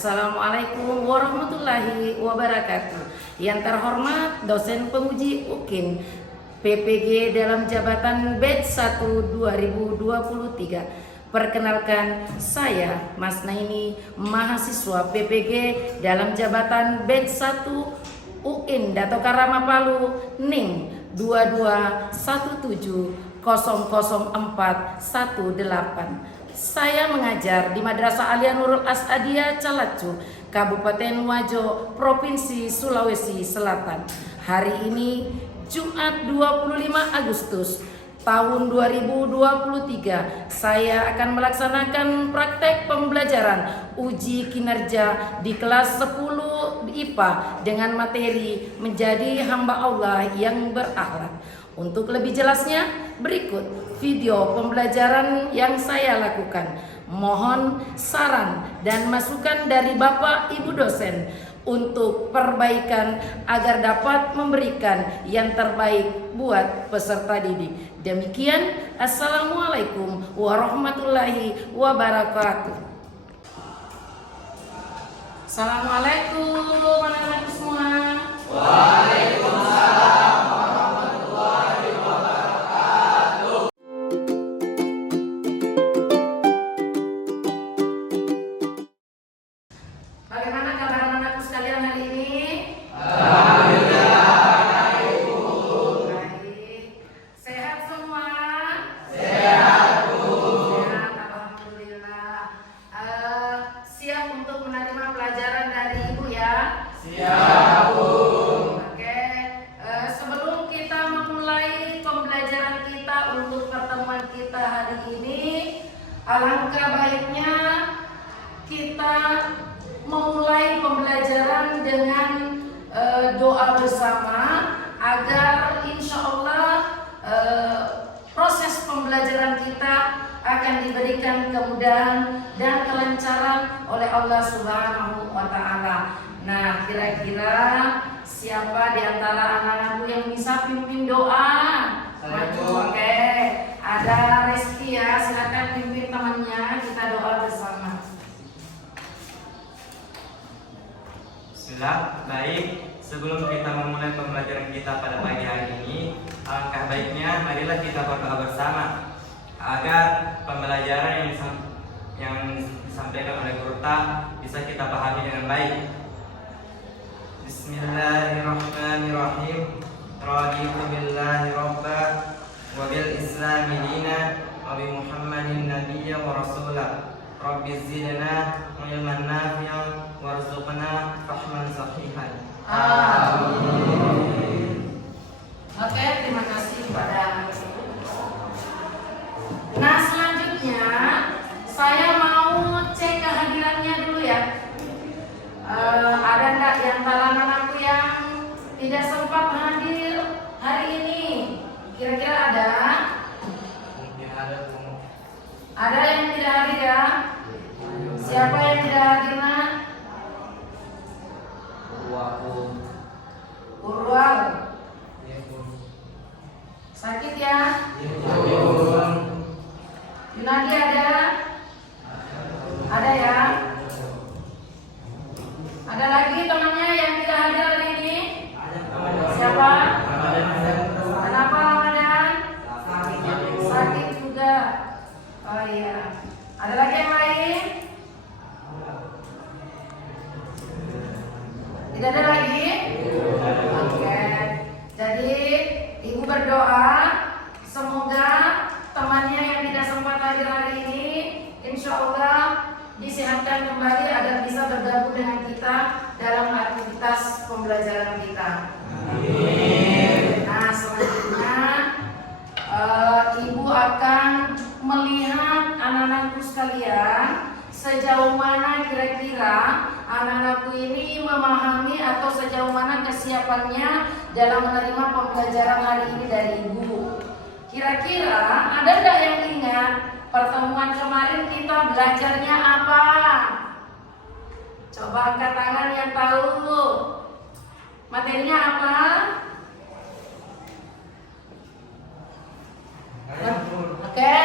Assalamualaikum warahmatullahi wabarakatuh. Yang terhormat dosen penguji UKIN PPG dalam jabatan batch 1 2023. Perkenalkan, saya Mas Naini, mahasiswa PPG dalam jabatan batch 1 UIN Dato Karama Palu NIM 2217004118. Saya mengajar di Madrasah Alia Nurul Asadiyah Calacu, Kabupaten Wajo, Provinsi Sulawesi Selatan. Hari ini Jumat 25 Agustus tahun 2023, saya akan melaksanakan praktek pembelajaran uji kinerja di kelas 10 IPA dengan materi menjadi hamba Allah yang berakhlak. Untuk lebih jelasnya, berikut video pembelajaran yang saya lakukan. Mohon saran dan masukan dari Bapak Ibu dosen untuk perbaikan agar dapat memberikan yang terbaik buat peserta didik. Demikian, Assalamualaikum warahmatullahi wabarakatuh. Assalamualaikum anak-anak semua. Waalaikumsalam. Bagaimana kabar anak-anakku sekalian hari ini? Alhamdulillah, baik. Sehat semua? Sehat, Bu. Sehat, alhamdulillah. Siap untuk menerima pelajaran dari Ibu ya? Siap, Bu. Oke. Sebelum kita memulai pembelajaran kita untuk pertemuan kita hari ini, alangkah baiknya kita memulai pembelajaran dengan doa bersama agar insya Allah proses pembelajaran kita akan diberikan kemudahan dan kelancaran oleh Allah Subhanahu wa Ta'ala. Nah, kira-kira siapa di antara anak-anakku yang bisa pimpin doa? Maju, oke. Ada Reski ya, silakan pimpin temannya, kita doa bersama. Baik, sebelum kita memulai pembelajaran kita pada pagi hari ini, alangkah baiknya marilah kita berdoa bersama agar pembelajaran yang disampaikan oleh guru bisa kita pahami dengan baik. Bismillahirrahmanirrahim. Raditu billahi rabba wa bil islami dina wa bi Muhammadin nabiyya wa rasulah. Rabbi zidna ilman nafi'an warzuqna fahman sahihan. Amin. Oke, terima kasih kepada Ibu. Nah, selanjutnya saya mau cek kehadirannya dulu ya. Ada enggak di antara anakku yang tidak sempat hadir hari ini? Kira-kira ada? Ada yang tidak hadir ya? Siapa yang tidak hadir, Nak? Urwal. Sakit ya? Yunadi ada? Ada ya? Ada lagi temannya yang tidak hadir hari ini? Siapa? Kenapa Ramadan? Sakit juga. Oh iya. Ada lagi yang lain? Tidak ada lagi? Oke. Jadi Ibu berdoa semoga temannya yang tidak sempat hadir hari ini insya Allah disehatkan kembali agar bisa bergabung dengan kita dalam aktivitas pembelajaran kita. Amin. Nah, selanjutnya Ibu akan melihat anak-anakku sekalian sejauh mana kira-kira anak-anakku ini memahami atau sejauh mana kesiapannya dalam menerima pembelajaran hari ini dari Ibu. Kira-kira ada nggak yang ingat pertemuan kemarin kita belajarnya apa? Coba angkat tangan yang tahu. Materinya apa? Oke.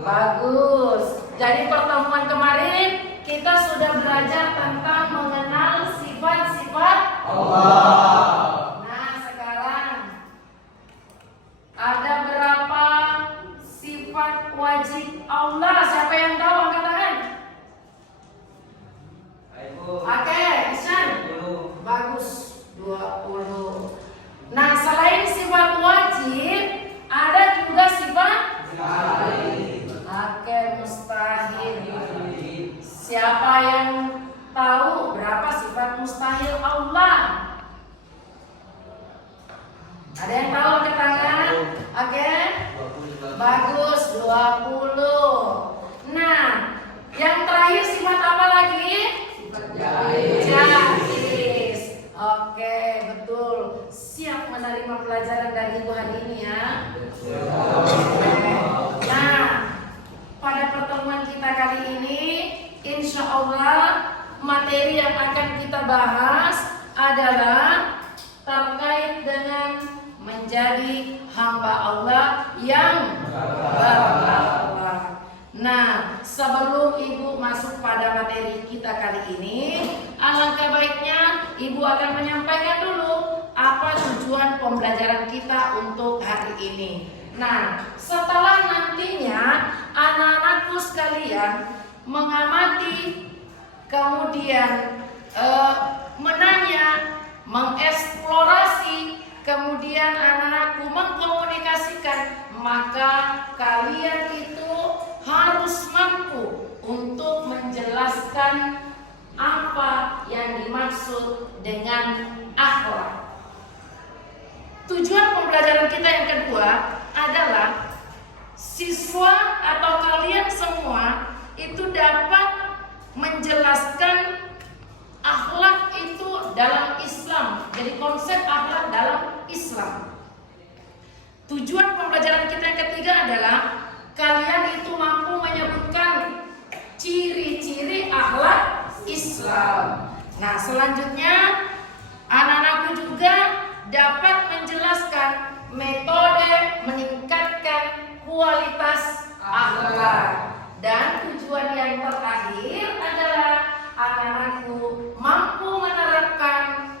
Bagus. Jadi pertemuan kemarin kita sudah belajar tentang mengenal sifat-sifat Allah. Nah, sekarang ada berapa sifat wajib Allah? Siapa yang tahu angkat tangan? Oke, Isan. Bagus, 20. Nah, selain sifat wajib, ada juga sifat Oke, mustahil. Siapa yang tahu berapa sifat mustahil Allah? Ada yang tahu angkat tangan? Oke. Bagus, 20. Nah, yang terakhir sifat apa lagi? Jahis. Oke, betul. Siap menerima pelajaran dari Ibu hari ini ya. Nah, pada pertemuan kita kali ini, insya Allah materi yang akan kita bahas adalah terkait dengan menjadi hamba Allah yang berakhlak. Nah, sebelum Ibu masuk pada materi kita kali ini, alangkah baiknya Ibu akan menyampaikan dulu apa tujuan pembelajaran kita untuk hari ini. Nah, setelah nantinya anak-anakku sekalian mengamati, kemudian menanya, mengeksplorasi, kemudian anak-anakku mengkomunikasikan, maka kalian itu harus mampu untuk menjelaskan apa yang dimaksud dengan akhlak. Tujuan pembelajaran kita yang kedua adalah siswa atau kalian semua itu dapat menjelaskan akhlak itu dalam Islam. Jadi konsep akhlak dalam Islam. Tujuan pembelajaran kita yang ketiga adalah kalian itu mampu menyebutkan ciri-ciri akhlak Islam. Nah, selanjutnya anak-anakku juga dapat menjelaskan metode meningkatkan kualitas akhlak. Dan tujuan yang terakhir adalah anak-anakku mampu menerapkan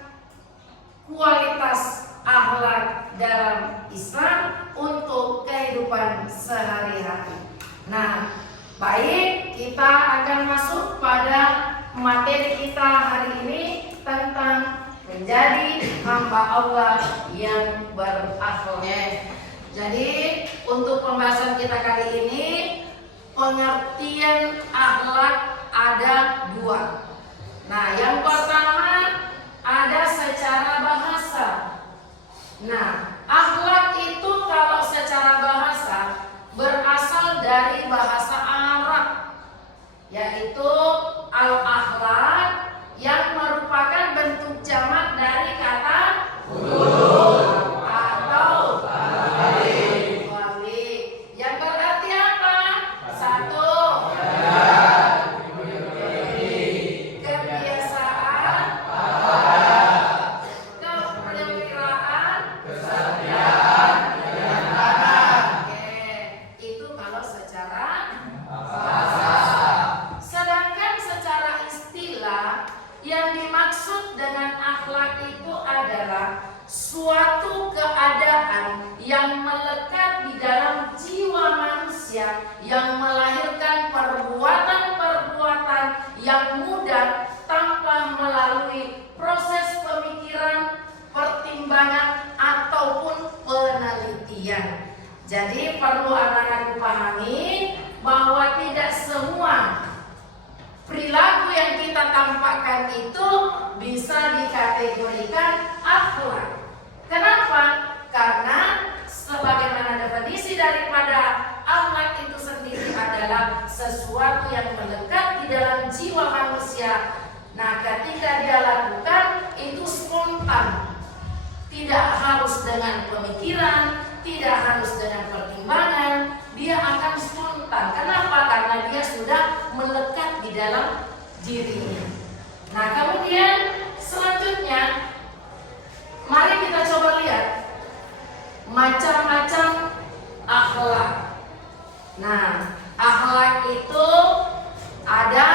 kualitas akhlak dalam Islam untuk kehidupan sehari-hari. Nah, baik, kita akan masuk pada materi kita hari ini tentang menjadi hamba Allah yang berakhlak. Jadi, untuk pembahasan kita kali ini, pengertian akhlak ada dua. Nah, yang pertama ada secara bahasa. Nah, akhlak itu kalau secara bahasa berasal dari bahasa Arab, yaitu al-akhlak, yang merupakan bentuk jamak dari kata khuluq atau wali. Yang berarti apa? Satu, kebiasaan, keperwiraan, Oke, itu kalau secara bahasa. Sedangkan secara istilah, yang dimaksud dengan akhlak itu adalah suatu keadaan yang melekat di dalam jiwa manusia, yang melahirkan perbuatan-perbuatan yang mudah tanpa melalui proses pemikiran, pertimbangan, ataupun penelitian. Jadi perlu anak-anak pahami bahwa tidak semua perilaku yang kita tampakkan itu bisa dikategorikan akhlak. Kenapa? Karena sebagaimana definisi daripada akhlak itu sendiri adalah sesuatu yang melekat di dalam jiwa manusia. Nah, ketika dia lakukan itu spontan, tidak harus dengan pemikiran, tidak harus dengan pertimbangan, dia akan spontan. Kenapa? Karena dia sudah melekat di dalam dirinya. Nah, kemudian selanjutnya mari kita coba lihat macam-macam akhlak. Nah, akhlak itu ada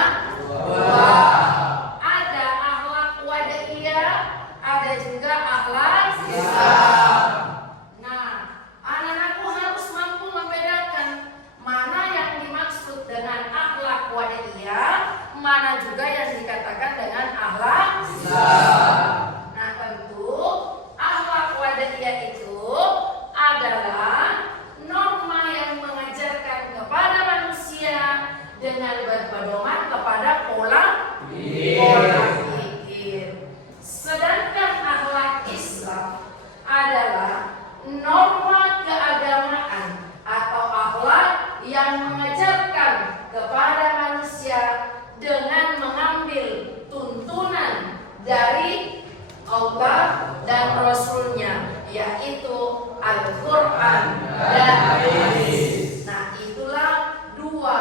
dari Allah dan Rasulnya, yaitu Al-Quran dan hadis. Nah, itulah dua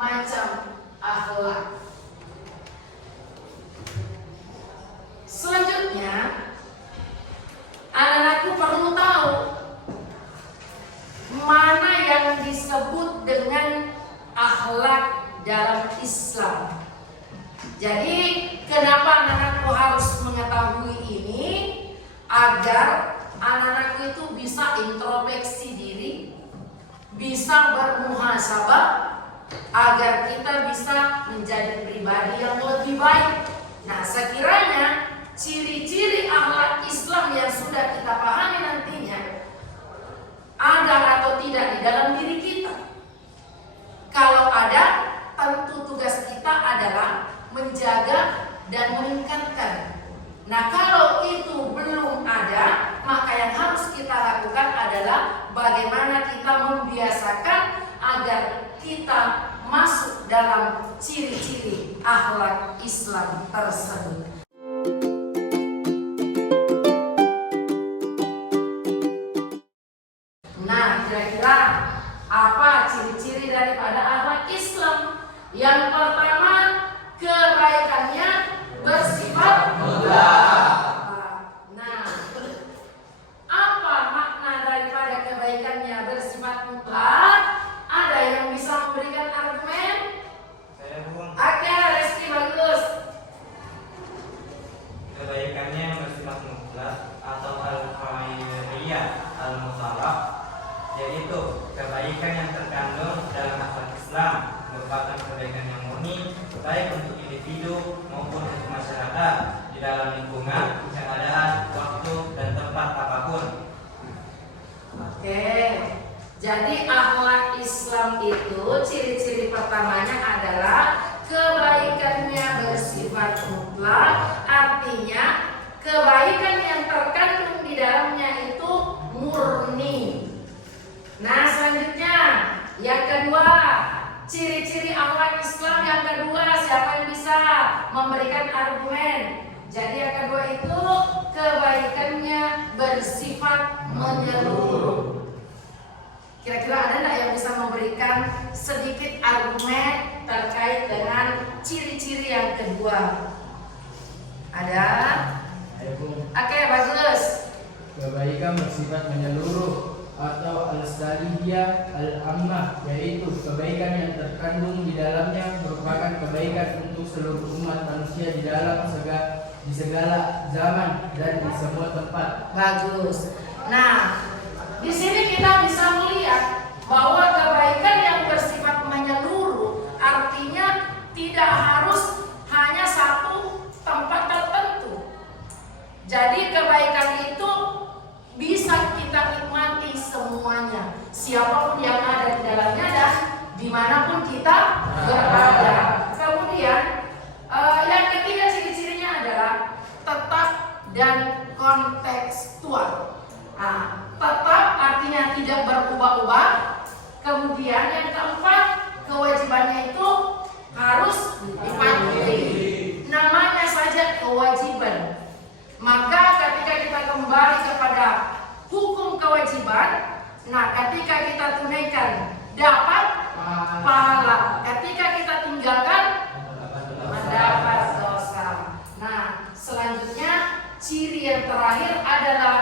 macam akhlak. Selanjutnya, anak-anakku perlu tahu mana yang disebut dengan akhlak dalam Islam. Jadi, kenapa anak-anakku harus mengetahui ini? Agar anak-anakku itu bisa introspeksi diri, bisa bermuhasabah, agar kita bisa menjadi pribadi yang lebih baik. Nah, sekiranya ciri-ciri akhlak Islam yang sudah kita pahami nantinya ada atau tidak di dalam diri kita. Kalau ada, tentu tugas kita adalah menjaga dan meningkatkan. Nah, kalau itu belum ada, maka yang harus kita lakukan adalah bagaimana kita membiasakan agar kita masuk dalam ciri-ciri akhlak Islam tersebut. Nah, kira-kira apa ciri-ciri daripada akhlak Islam? Yang pertama, kebaikannya bersifat mutlak. Nah, apa makna daripada kebaikannya bersifat mutlak? Ada yang bisa memberikan argumen? Saya pun Oke, Reski bagus. kebaikannya bersifat mutlak atau al-khairiyah al-mutlaq, yaitu kebaikan yang terkandung dalam akhlak Islam merupakan kebaikan yang murni, baik untuk individu maupun untuk masyarakat di dalam lingkungan, keadaan, waktu, dan tempat apapun. Oke, jadi akhlak Islam itu ciri-ciri pertamanya adalah kebaikannya bersifat mutlak, artinya kebaikan yang terkandung di dalamnya itu murni. Nah, selanjutnya yang kedua, ciri-ciri akhlak Islam yang kedua, siapa yang bisa memberikan argumen? Jadi yang kedua itu kebaikannya bersifat menyeluruh. Kira-kira ada nggak yang bisa memberikan sedikit argumen terkait dengan ciri-ciri yang kedua? Ada? Oke, bagus. Kebaikan bersifat menyeluruh atau al-salihiyah al-ammah, yaitu kebaikan yang terkandung di dalamnya merupakan kebaikan untuk seluruh umat manusia di segala zaman dan di semua tempat. Bagus. Nah, di sini kita bisa melihat bahwa kebaikan yang bersifat menyeluruh artinya tidak harus hanya satu tempat tertentu. Jadi kebaikan itu bisa kita nikmati semuanya, siapapun yang ada di dalamnya dan dimanapun kita berada. Kemudian yang ketiga ciri-cirinya adalah tetap dan kontekstual. Nah, tetap artinya tidak berubah-ubah. Kemudian yang keempat, kewajibannya itu harus dipatuhi. Namanya saja kewajiban. Maka ketika kita kembali kepada hukum kewajiban, nah ketika kita tunaikan dapat pahala, ketika kita tinggalkan mendapat dosa. Nah, selanjutnya ciri yang terakhir adalah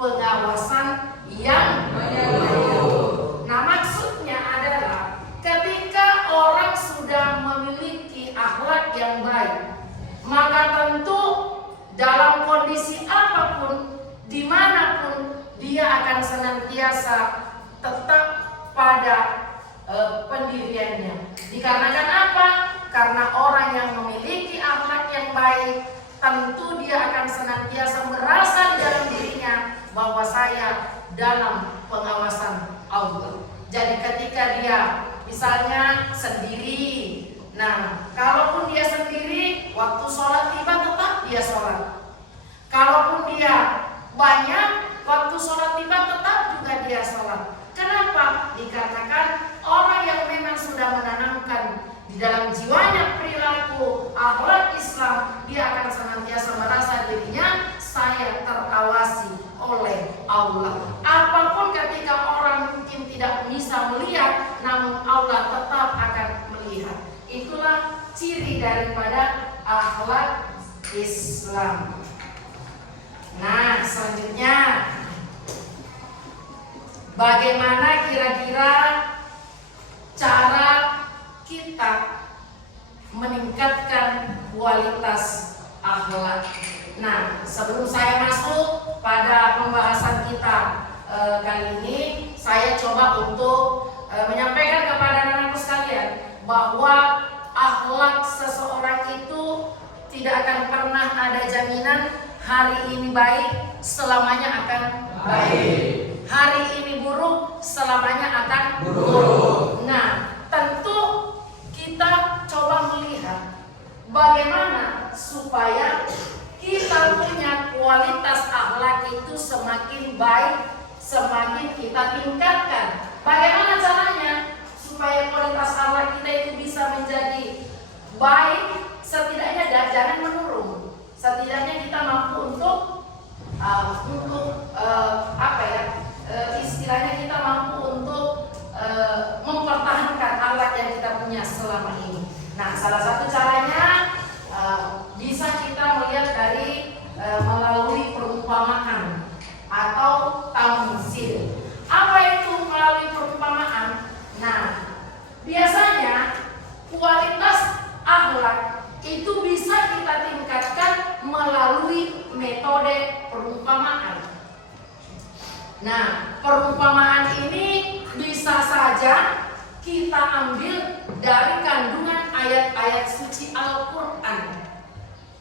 pengawasan yang menyeluruh. Nah, maksudnya adalah ketika orang sudah memiliki akhlak yang baik, maka tentu dalam kondisi apapun, dimanapun, dia akan senantiasa tetap pada pendiriannya. Dikarenakan apa? Karena orang yang memiliki akhlak yang baik, tentu dia akan senantiasa merasa di dalam dirinya bahwa saya dalam pengawasan Allah. Jadi ketika dia misalnya sendiri, nah kalaupun dia sendiri, waktu sholat tiba tetap dia sholat. Kalaupun dia banyak, waktu sholat tiba tetap juga dia sholat. Kenapa? Dikarenakan orang yang memang sudah menanamkan di dalam jiwanya perilaku akhlak Islam, dia akan senantiasa merasa Islam. Nah, selanjutnya bagaimana kira-kira cara kita meningkatkan kualitas akhlak? Nah, sebelum saya masuk pada pembahasan kita kali ini, saya coba untuk menyampaikan kepada anak-anakku sekalian bahwa akhlak seseorang itu tidak akan pernah ada jaminan hari ini baik selamanya akan baik, hari ini buruk selamanya akan buruk. Nah, tentu kita coba melihat bagaimana supaya kita punya kualitas akhlak itu semakin baik, semakin kita tingkatkan. Bagaimana caranya supaya kualitas akhlak kita itu bisa menjadi baik? Setidaknya jangan menurun. Setidaknya kita mampu untuk istilahnya kita mampu untuk mempertahankan akhlak yang kita punya selama ini. Nah, salah satu caranya bisa kita melihat dari melalui perumpamaan atau tamsil. Apa itu melalui perumpamaan? Nah, biasanya kualitas akhlak itu bisa kita tingkatkan melalui metode perumpamaan. Nah, perumpamaan ini bisa saja kita ambil dari kandungan ayat-ayat suci Al-Quran,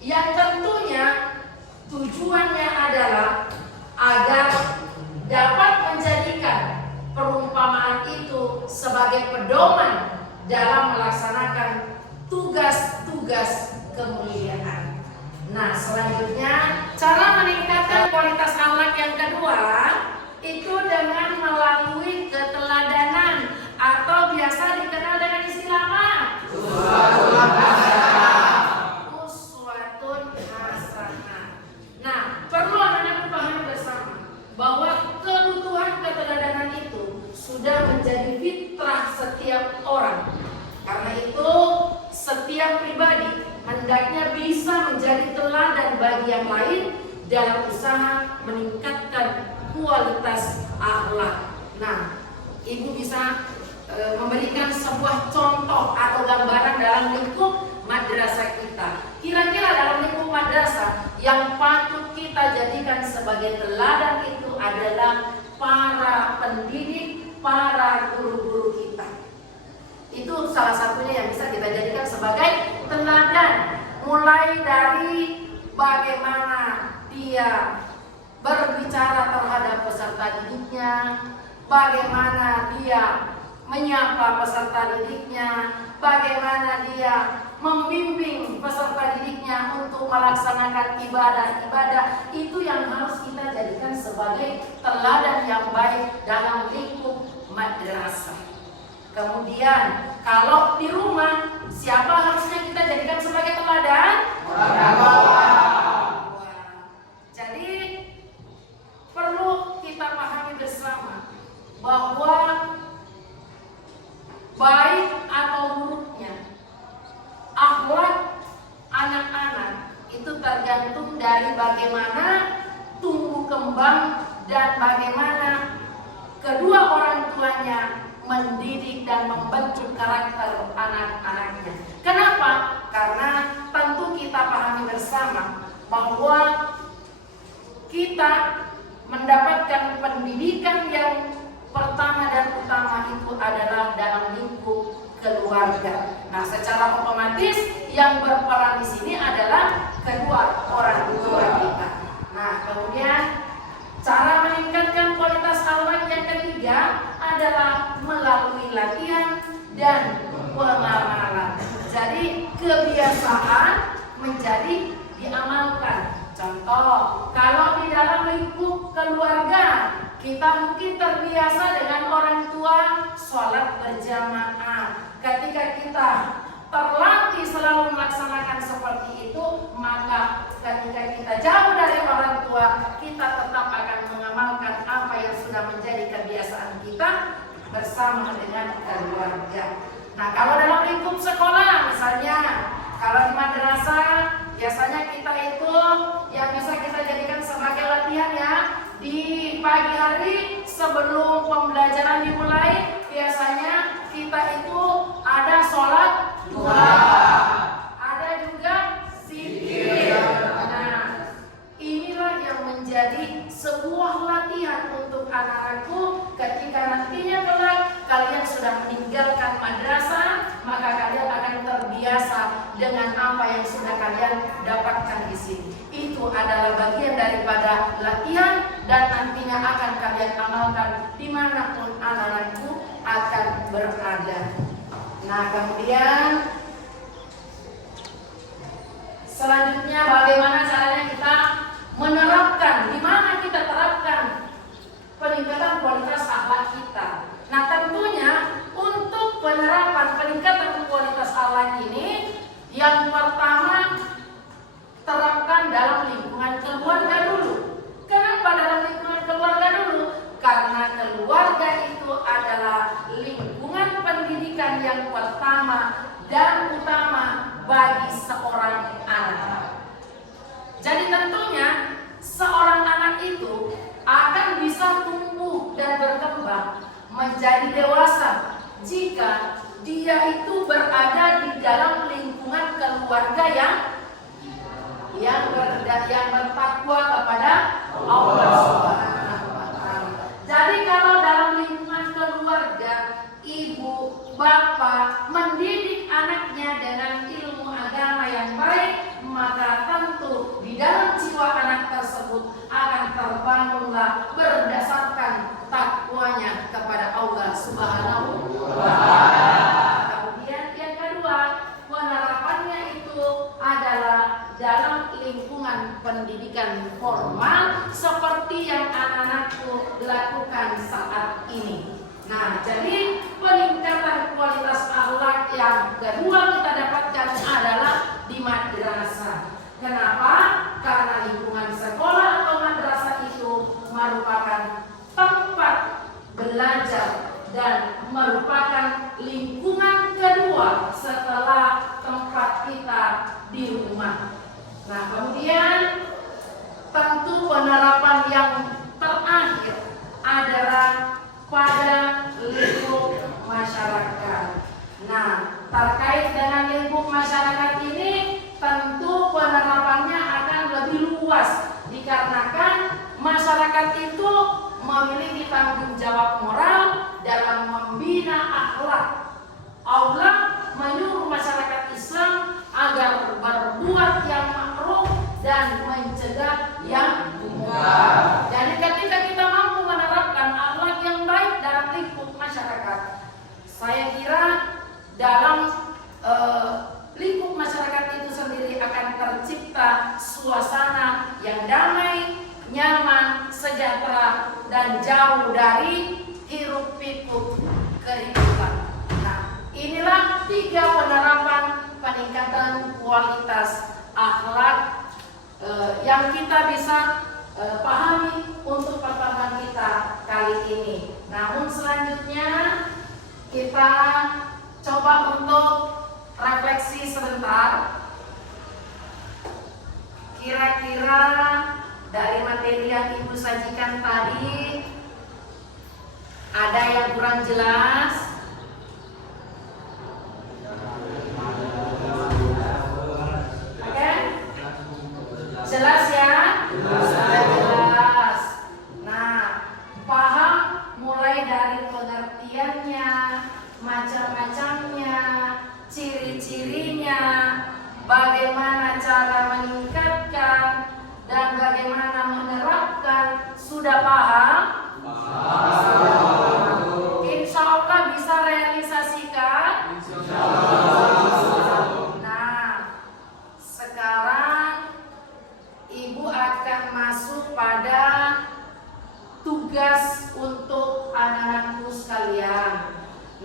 yang tentunya tujuannya adalah agar dapat menjadikan perumpamaan itu sebagai pedoman dalam melaksanakan tugas-tugas kemuliaan. Nah, selanjutnya cara meningkatkan kualitas akhlak yang kedua itu dengan melalui keteladanan atau biasa dikenal dengan istilah apa? Uswatun hasanah. Nah, perlu anak-anak pahami bersama bahwa kebutuhan keteladanan itu sudah menjadi fitrah setiap orang. Karena itu setiap pribadi hendaknya bisa menjadi teladan bagi yang lain dalam usaha meningkatkan kualitas akhlak. Nah, ibu bisa memberikan sebuah contoh atau gambaran dalam lingkup madrasah kita. Kira-kira dalam lingkup madrasah yang patut kita jadikan sebagai teladan itu adalah para pendidik, para guru-guru kita. Itu salah satunya yang bisa kita jadikan sebagai teladan. Mulai dari bagaimana dia berbicara terhadap peserta didiknya, bagaimana dia menyapa peserta didiknya, bagaimana dia membimbing peserta didiknya untuk melaksanakan ibadah-ibadah. Itu yang harus kita jadikan sebagai teladan yang baik dalam lingkup madrasah. Kemudian kalau di rumah, siapa harusnya kita jadikan sebagai teladan? Orang tua. Jadi perlu kita pahami bersama bahwa baik atau buruknya akhlak anak-anak itu tergantung dari bagaimana tumbuh kembang dan bagaimana kedua orang tuanya mendidik dan membentuk karakter anak-anaknya. Kenapa? Karena tentu kita pahami bersama bahwa kita mendapatkan pendidikan yang pertama dan utama itu adalah dalam lingkup keluarga. Nah, secara otomatis yang berperan di sini adalah kedua orang tua kita. Nah, kemudian cara meningkatkan kualitas akhlak yang ketiga adalah melalui latihan dan pengamalan. Jadi kebiasaan menjadi diamalkan. Contoh, kalau di dalam lingkup keluarga kita mungkin terbiasa dengan orang tua sholat berjamaah. Ketika kita terlatih selalu melaksanakan seperti itu, maka ketika kita jauh dari orang tua, kita tetap akan mengamalkan apa yang sudah menjadi kebiasaan kita bersama dengan keluarga. Nah, kalau dalam lingkup sekolah misalnya, kalau di madrasah biasanya kita yang bisa kita jadikan sebagai latihan ya. Di pagi hari sebelum pembelajaran dimulai, biasanya kita itu ada sholat duha, ada juga zikir. Nah, inilah yang menjadi sebuah latihan untuk anak-anakku ketika nantinya kelak kalian sudah meninggalkan madrasah, maka kalian akan terbiasa dengan apa yang sudah kalian dapatkan di sini. Itu adalah bagian daripada latihan dan nantinya akan kalian amalkan dimanapun anak-anakku akan berada. Nah, kemudian selanjutnya bagaimana caranya kita menerapkan, di mana kita terapkan peningkatan kualitas akhlak kita. Nah, tentunya untuk penerapan peningkatan kualitas akhlak ini, yang pertama terapkan dalam lingkungan keluarga dulu. Kenapa dalam lingkungan keluarga dulu? Karena keluarga itu adalah lingkungan pendidikan yang pertama dan utama bagi seorang anak. Jadi tentunya seorang anak itu akan bisa tumbuh dan berkembang menjadi dewasa jika dia itu berada di dalam lingkungan keluarga yang bertakwa kepada Allah Subhanahu wa Ta'ala. Jadi kalau dalam lingkungan keluarga ibu bapak mendidik anaknya dengan ilmu agama yang baik, maka tentu di dalam jiwa anak tersebut akan terbangunlah berdasarkan takwanya kepada Allah Subhanahu wa Ta'ala. Kemudian yang kedua, penerapannya itu adalah dalam lingkungan pendidikan formal seperti yang anak-anakku lakukan saat ini. Nah, jadi peningkatan kualitas akhlak yang kedua kita dapatkan adalah di madrasah. Kenapa? Karena lingkungan sekolah atau madrasah itu merupakan tempat belajar dan merupakan lingkungan kedua setelah tempat kita di rumah. Nah, kemudian tentu penerapan yang terakhir adalah pada lingkup masyarakat. Nah, terkait dengan lingkup masyarakat ini tentu penerapannya akan lebih luas dikarenakan masyarakat itu memiliki tanggung jawab moral dalam membina akhlak. Allah menyuruh masyarakat Islam agar berbuat yang ma'ruf dan mencegah yang munkar. Jadi ketika kita mampu menerapkan akhlak yang baik dalam lingkup masyarakat, saya kira dalam lingkup masyarakat itu sendiri akan tercipta suasana yang damai, nyaman, sejahtera, dan jauh dari hiruk pikuk keributan. Nah, inilah 3 penerapan peningkatan kualitas akhlak yang kita bisa pahami untuk pertemuan kita kali ini. Namun selanjutnya kita coba untuk refleksi sebentar. Kira-kira dari materi yang Ibu sajikan tadi ada yang kurang jelas? Oke? Jelas ya? Jelas. Nah, paham mulai dari pengertiannya, macam-macamnya, ciri-cirinya, bagaimana cara meningkatkan dan bagaimana menerapkan. Sudah paham? Insya Allah bisa realisasikan. Nah, sekarang Ibu akan masuk pada tugas untuk anak-anakku sekalian.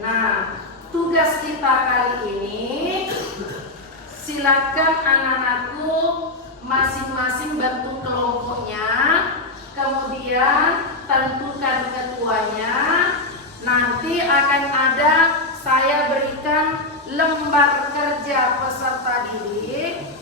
Nah, tugas kita kali ini, silakan anak-anakku masing-masing bentuk kelompoknya, kemudian tentukan ketuanya. Nanti akan ada saya berikan lembar kerja peserta didik.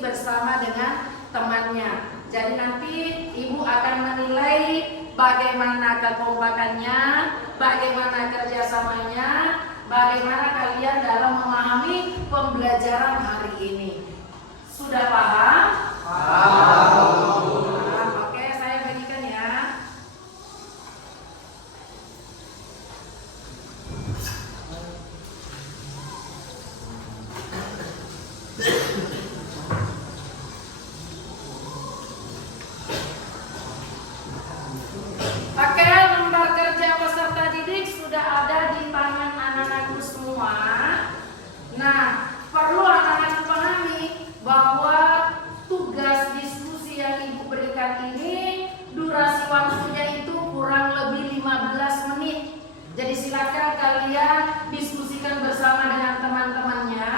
diskusi bersama dengan temannya. Jadi nanti ibu akan menilai bagaimana kekompakannya, bagaimana kerjasamanya, bagaimana kalian dalam memahami pembelajaran hari ini. Sudah paham? Paham. Oke, saya bagikan ya. Oke, lembar kerja peserta didik sudah ada di tangan anak-anakku semua. Nah, perlu anak-anak pahami bahwa tugas diskusi yang ibu berikan ini durasi waktunya itu kurang lebih 15 menit. Jadi silakan kalian diskusikan bersama dengan teman-temannya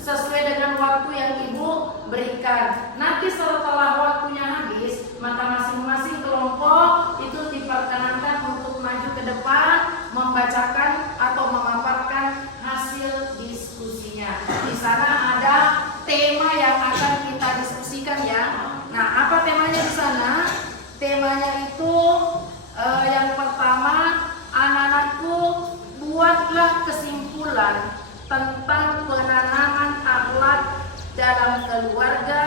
sesuai dengan waktu yang ibu berikan. Nanti setelah waktunya habis, maka masing-masing kelompok itu diperkenankan untuk maju ke depan membacakan atau memaparkan hasil diskusinya. Di sana ada tema yang akan kita diskusikan ya. Nah, apa temanya di sana? Temanya itu yang pertama, anak-anakku buatlah kesimpulan tentang penanaman akhlak dalam keluarga,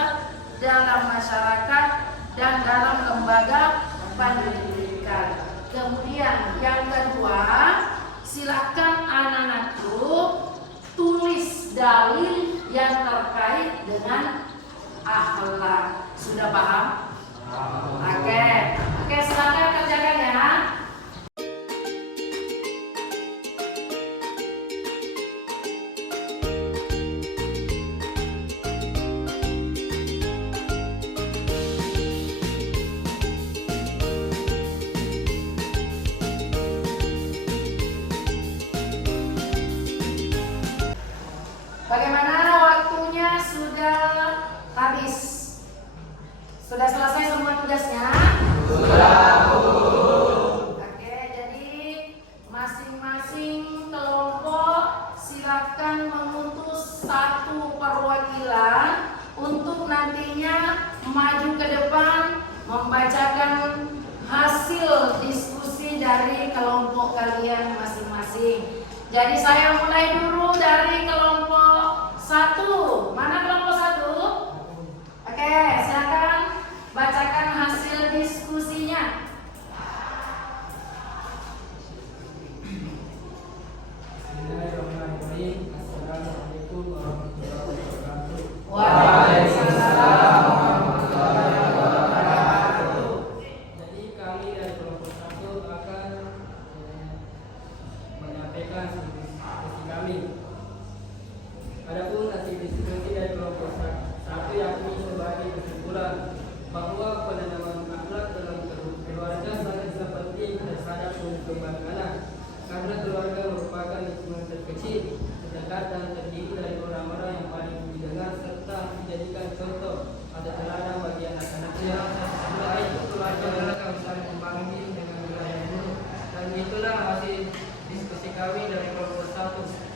dalam masyarakat, dan dalam lembaga pendidikan. Kemudian yang kedua, silakan anak-anakku tulis dalil yang terkait dengan akhlak. Sudah paham? Oke, silakan kerjakan ya. Bagaimana waktunya sudah habis? Sudah selesai semua tugasnya? Sudah. Oke, jadi masing-masing kelompok silakan mengutus satu perwakilan untuk nantinya maju ke depan membacakan hasil diskusi dari kelompok kalian masing-masing. Jadi saya mulai dulu dari kelompok 1. Mana kelompok 1? Oke, silakan bacakan hasil diskusinya. Bismillahirrahmanirrahim. Assalamualaikum warahmatullahi wabarakatuh. Waalaikumsalam warahmatullahi wabarakatuh. Jadi kami dari kelompok 1 akan menyampaikan diskusi kami. Adapun hasil diskusi dari kelompok 1 yakni sebagai kesimpulan bahwa penanaman akhlak dalam keluarga sangat penting terhadap perkembangan anak, karena keluarga merupakan lingkungan terkecil, terdekat dan terdiri dari orang-orang yang paling didengar serta dijadikan contoh atau teladan bagi anak-anaknya. Selain itu keluarga mereka saling memahami dengan wilayah dulu, dan itulah hasil diskusi kami dari kelompok 1.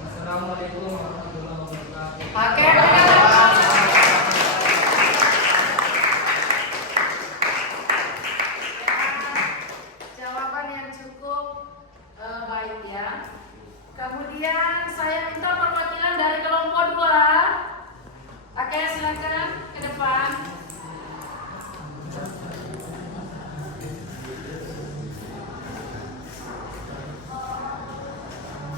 Wassalamualaikum warahmatullahi wabarakatuh. Oke, jawaban yang cukup baik ya. Kemudian saya minta perwakilan dari kelompok 2. Oke, silakan ke depan.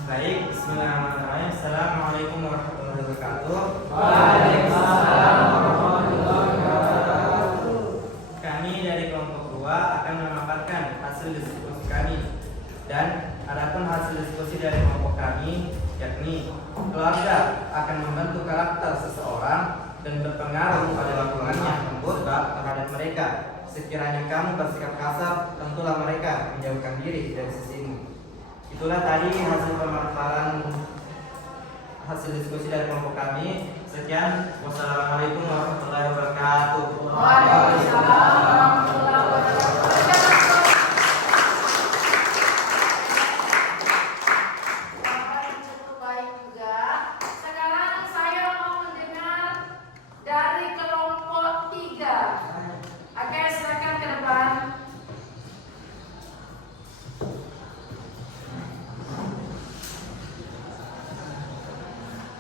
Baik, bismillahirrahmanirrahim. Assalamualaikum warahmatullahi wabarakatuh. Waalaikumsalam warahmatullahi wabarakatuh. Kami dari kelompok 2 akan memaparkan hasil diskusi kami. Dan adapun hasil diskusi dari kelompok kami yakni keluarga akan membentuk karakter seseorang dan berpengaruh pada lingkungan yang membuat terhadap mereka. Sekiranya kamu bersikap kasar, tentulah mereka menjauhkan diri dari sisimu. Itulah tadi hasil pemaparan hasil diskusi dari kelompok kami. Sekian, wassalamualaikum warahmatullahi wabarakatuh. Waalaikumsalam warahmatullahi wabarakatuh. Jawaban yang cukup baik juga. Sekarang saya mau mendengar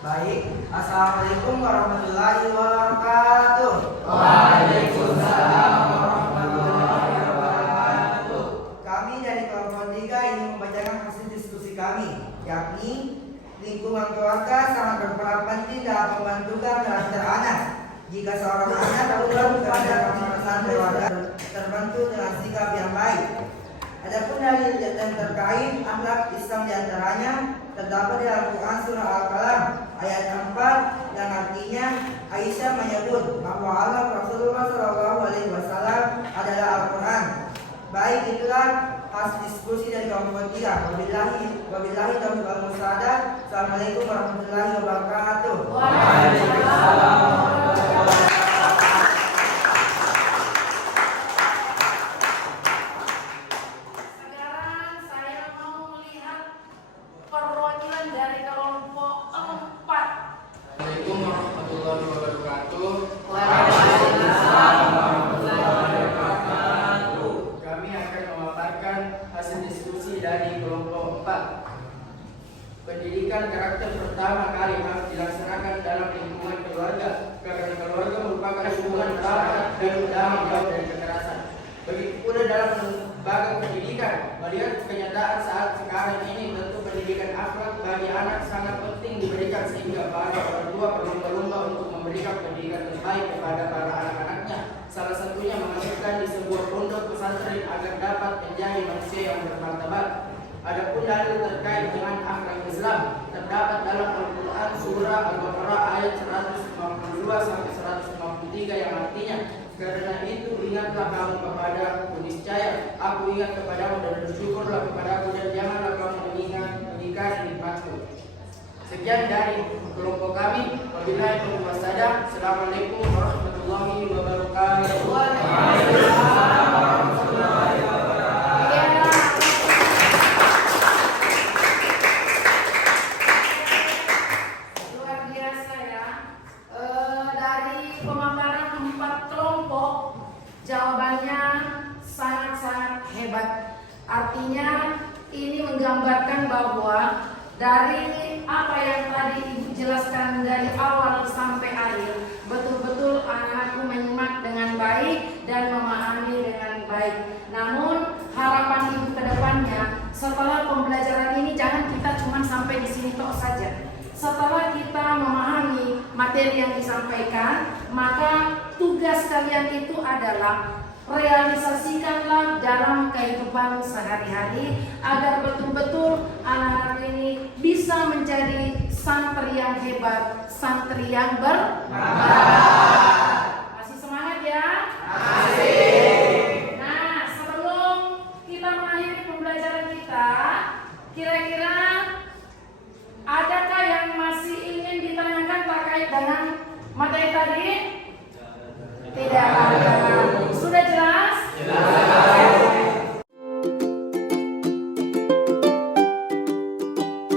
Baik, Assalamualaikum warahmatullahi wabarakatuh. Waalaikumsalam warahmatullahi wabarakatuh. Kami dari kelompok 3 ingin membacakan hasil diskusi kami, yakni lingkungan keluarga sangat berperan penting dalam pembentukan karakter anak. Jika seorang anak terbentuk pada kebiasaan keluarga terbentuk dengan sikap yang baik. Adapun dalil yang terkait akhlak Islam diantaranya terdapat di Al-Quran surah Al-Qalam ayat 4 yang artinya Aisyah menyebut bahwa Allah Rasulullah SAW adalah Al-Quran. Baik, itulah hasil diskusi dari kelompok 3. Wabillahi taufiq wal hidayah. Assalamualaikum warahmatullahi wabarakatuh. Sekarang saya mau melihat perwakilan dari kelompok 4. Assalamualaikum warahmatullahi wabarakatuh. Kami akan memaparkan hasil diskusi dari kelompok 4. Pendidikan karakter pertama kali harus dilaksanakan dalam lingkungan keluarga, karena keluarga merupakan hubungan erat dan damai jauh dari kekerasan. Begitu pula dalam lembaga pendidikan, melihat kenyataan saat sekarang ini, tentu pendidikan akhlak bagi anak sangat penting diberikan sehingga para orang tua berlomba-lomba untuk memberikan pendidikan terbaik kepada para anak-anaknya. Salah satunya memasukkan di sebuah pondok pesantren agar dapat menjadi manusia yang bermartabat. Adapun dalil terkait dengan akhlak Islam terdapat dalam Al-Quran surah Al-Baqarah ayat 152 sampai 153 yang artinya, karena itu ingatlah kamu kepadaku, niscaya aku ingat kepadamu dan bersyukurlah kepadaku, dan janganlah kamu mengingkari nikmatku. Sekian dari kelompok kami. Wabillahi taufiq wal hidayah. Assalamualaikum warahmatullahi wabarakatuh. Luar biasa ya. Dari pemaparan 4 kelompok, jawabannya sangat-sangat hebat. Artinya ini menggambarkan bahwa dari apa yang tadi Ibu jelaskan dari awal sampai akhir, betul-betul anakku menyimak dengan baik dan memahami dengan baik. Namun harapan Ibu ke depannya, setelah pembelajaran ini jangan kita cuma sampai di sini tok saja. Setelah kita memahami materi yang disampaikan, maka tugas kalian itu adalah realisasikanlah dalam kehidupan sehari-hari agar betul-betul anak-anak ini bisa menjadi santri yang hebat, santri yang bermartabat. Masih semangat ya? Masih. Nah, sebelum kita mengakhiri pembelajaran kita, kira-kira adakah yang masih ingin ditanyakan terkait dengan materi tadi? Tidak ada. Sudah jelas?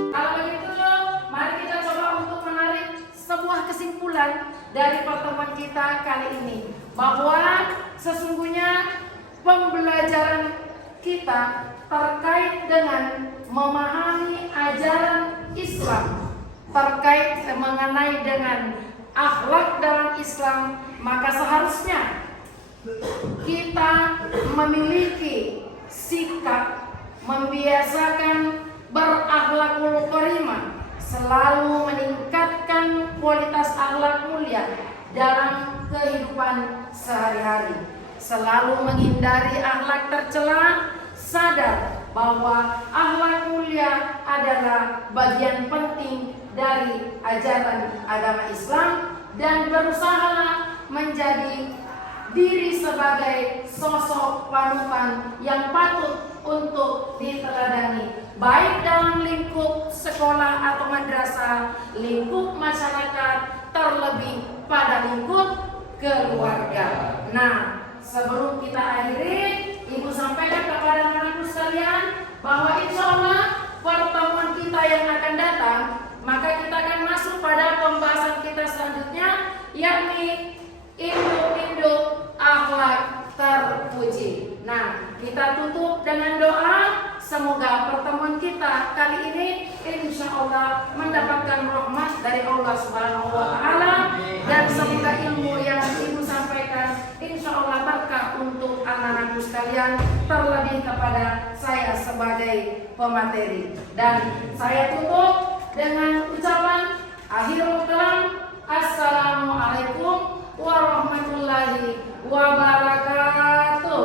Kalau begitu, mari kita coba untuk menarik sebuah kesimpulan dari pertemuan kita kali ini, bahwa sesungguhnya pembelajaran kita terkait dengan memahami ajaran Islam, terkait mengenai dengan akhlak dalam Islam, maka seharusnya kita memiliki sikap membiasakan berakhlakul karimah, selalu meningkatkan kualitas akhlak mulia dalam kehidupan sehari-hari, selalu menghindari akhlak tercela, sadar bahwa akhlak mulia adalah bagian penting dari ajaran agama Islam, dan berusahalah menjadi diri sebagai sosok panutan yang patut untuk diteladani, baik dalam lingkup sekolah atau madrasah, lingkup masyarakat, terlebih pada lingkup keluarga. Nah, sebelum kita akhiri, Ibu sampaikan kepada anak-anakku sekalian bahwa insya Allah pertemuan kita yang akan datang, maka kita akan masuk pada pembahasan kita selanjutnya, yakni induk-induk akhlak terpuji. Nah, kita tutup dengan doa. Semoga pertemuan kita kali ini insya Allah mendapatkan rahmat dari Allah Allah Subhanahu wa taala, dan semoga ilmu yang Ibu sampaikan insya Allah berkah untuk anak-anakku sekalian, terlebih kepada saya sebagai pemateri. Dan saya tutup dengan ucapan akhirul kalam, assalamualaikum warahmatullahi wabarakatuh.